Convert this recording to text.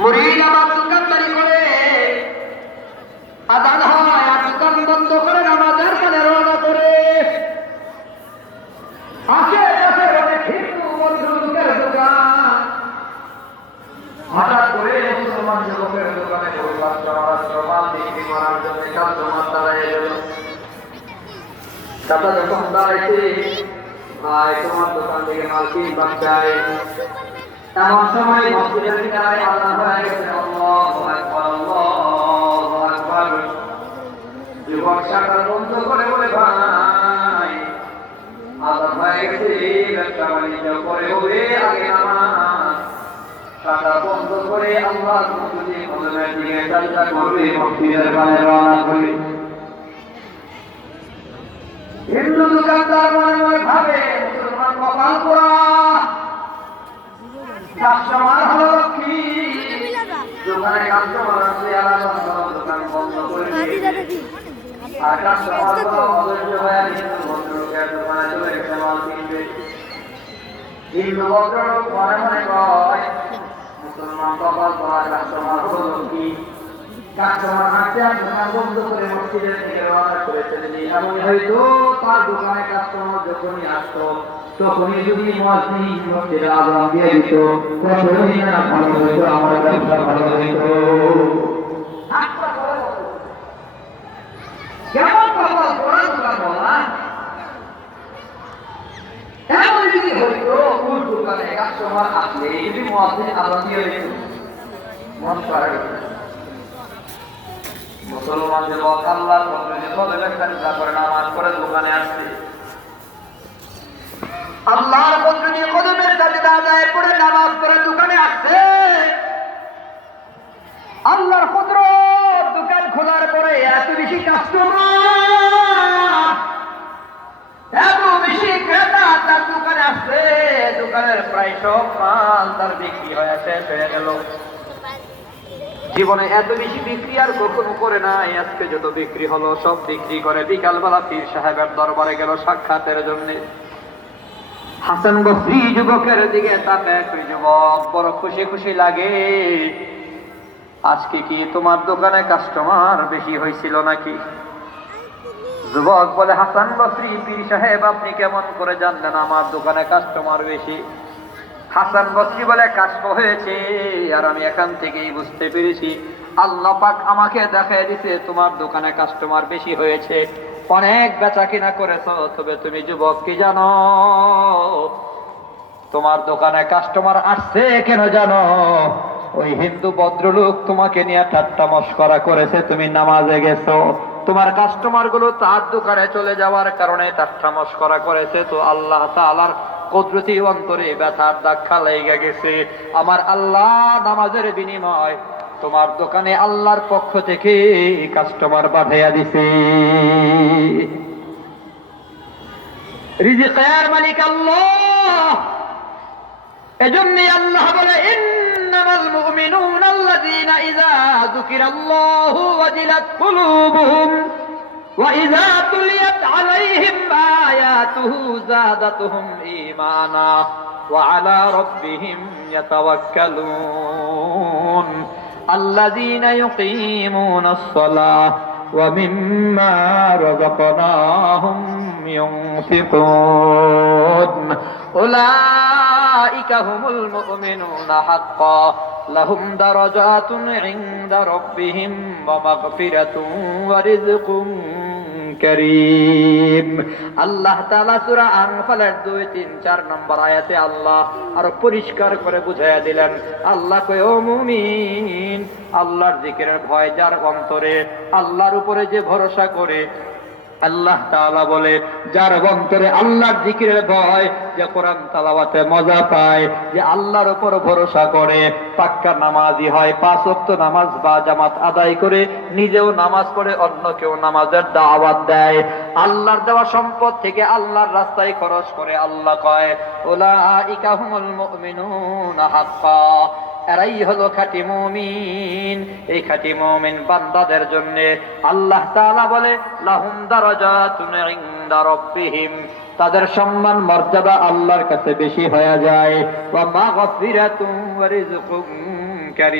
মুরিদ আবার দোকানদারি করে, আজান হয় আর দোকান বন্ধ করে নামাজের কানে রওনা করে। আশেপাশে অনেক হিন্দু বন্ধুদের দোকান, হঠাৎ করে মুসলমান যুবকের দোকানে মাল বিক্রি করার জন্য কাস্টমার দাঁড়ায় গেল। দাদা যখন দাঁড়াইছে, ভাই তোমার দোকান থেকে মাল কিনবার চাই। এমন সময় মসজিদের কিনারায় আজান হয়ে গেছে, আল্লাহু আকবার, আল্লাহু আকবার। যুবক শাটার বন্ধ করে বলে, ভাই আজান হয়ে গেছে, ব্যবসা বাণিজ্য করে হবে, আগে নামাজ। শাটার বন্ধ করে আল্লাহর মসজিদে কদমের দিকে যাত্রা করবে, মসজিদের কানে রওনা করবে। হিন্দু দোকানদার মনে মনে ভাবে, মুসলমান কপাল পোড়া, কাস্টমার হলো লক্ষ্মী। দোকানে কাস্টমার আছে, দোকান বন্ধ করে আর কাস্টমার হলো অধৈর্য হয়ে হিন্দু ভদ্রলোকের দোকানে চলে গেছে মাল কিনবে। হিন্দু ভদ্রলোক মনে মনে কয়, মুসলমান কপাল পোড়া, কাস্টমার হলো লক্ষ্মী। কাস্টমার আসছে আর দোকান বন্ধ করে মসজিদের দিকে রওনা করে চলে যায়। এমনই হয়তো তার দোকানে কাস্টমার যখনই আসতো, তখনই যদি মুয়াজ্জিন মসজিদে আযান দিয়ে দিত, তখনই না ভালো হইতো, আমার ব্যবসা ভালো হইতো। কেমন কপাল পোড়া দোকানওয়ালা! এমন যদি হইতো কোন দোকানে কাস্টমার আসলে যদি মুয়াজ্জিন আযান দিয়ে দিত, মন খারাপ হতো। মুসলমান যুবক আল্লাহর পথে কদমে সাজদা করে নামাজ পড়ে দোকানে আসছে। আল্লাহর পথে কদমের সাজদা আদায় করে নামাজ পড়ে দোকানে আসছে। আল্লাহর কুদরত, দোকান খোলার পরে এত বেশি কাস্টমার, এত বেশি ক্রেতা তার দোকানে আসছে। দোকানের প্রায় সব মাল তার বিক্রি হয়ে শেষ হয়ে গেল। জীবনে এত বেশি বিক্রি আর কখনো করে নাই। আজকে যত বিক্রি হলো সব বিক্রি করে বিকালবেলা পীর সাহেবের দরবারে গেল সাক্ষাতের জন্য। হাসান বসরি যুবকের দিকে তাকায়, যুবক বড় খুশি খুশি লাগে, আজকে কি তোমার দোকানে কাস্টমার বেশি হয়েছিল নাকি? যুবক বলে, হাসান বসরি পীর সাহেব, আপনি কেমন করে জানলেন আমার দোকানে কাস্টমার বেশি? হাসান বসরি বলে, কাশফ হয়েছে আর আমি এখান থেকেই বুঝতে পেরেছি, আল্লাহ পাক আমাকে দেখায় দিতে তোমার দোকানে কাস্টমার বেশি হয়েছে, অনেক বেচা কিনা করেছো। তবে তুমি যুবক কি জানো তোমার দোকানে কাস্টমার আসছে কেন জানো? ওই হিন্দু ভদ্রলোক তোমাকে নিয়ে ঠাট্টা মশকরা করেছে, তুমি নামাজে গেছো, তোমার কাস্টমার গুলো তার দোকানে চলে যাওয়ার কারণে ঠাট্টা মশকরা করেছে। তো আল্লাহ তাআলার কুদরতি অন্তরে ব্যথার ধাক্কা লেগে গেছে। আমার আল্লাহ নামাজের বিনিময় তোমার দোকানে আল্লাহর পক্ষ থেকে কাস্টমার পাঠাইয়া দিছে। রিজিকের মালিক আল্লাহ। এজন্যই আল্লাহ বলে, ইন্নামাল মুমিনুনা আল্লাযীনা ইযা যুকিরাল্লাহু ওয়াজিলাত কুলুবুহুম ওয়া ইযা তুলিয়াত আলাইহিম আয়াতুহু যাদাতুহুম ঈমানা ওয়া আলা রাব্বিহিম ইয়াতাওয়াক্কালুন আল্লাযীনা ইউকিমুনাস সালাহ ওয়া মিম্মা রাযাকনাহুম ইউনফিকুন উলাইকা হুমুল মুমিনুনা হাক্কা লাহুম দারাজাতুন ইনদা রাব্বিহিম ওয়া মাগফিরাতুন ওয়া রিজকুন কারীম। আল্লাহ তাআলা সূরা আনফালের 2, 3, 4 নম্বর আয়াতে আল্লাহ আরো পরিষ্কার করে বুঝাইয়া দিলেন। আল্লাহ কয়, ও মুমিন, আল্লাহর জিকিরের ভয় যার অন্তরে, আল্লাহর উপরে যে ভরসা করে, আল্লাহ তাআলা বলে যার অন্তরে আল্লাহর জিকিরের ভয়, যে কোরআন তেলাওয়াতে মজা পায়, যে আল্লাহর উপর ভরসা করে, পাক্কা নামাজি হয়, 5 ওয়াক্ত নামাজ বা জামাত আদায় করে, নিজেও নামাজ পড়ে, অন্যকেও নামাজের দাওয়াত দেয়, আল্লাহর দেওয়া সম্পদ থেকে আল্লাহর রাস্তায় খরচ করে, আল্লাহ কয় উলাইকা হুমুল মুমিনুনা হাক্কা, এরাই হলো খাঁটি মুমিন। এই খাঁটি মুমিন বান্দাদের জন্য আল্লাহ তাআলা বলে লাহুম দারাজাতুন ইনদা রাব্বিহিম, তাদের সম্মান মর্যাদা আল্লাহর কাছে বেশি হয়ে যায়, ওয়া মাগফিরাতুন ওয়া রিজকুন কারীম।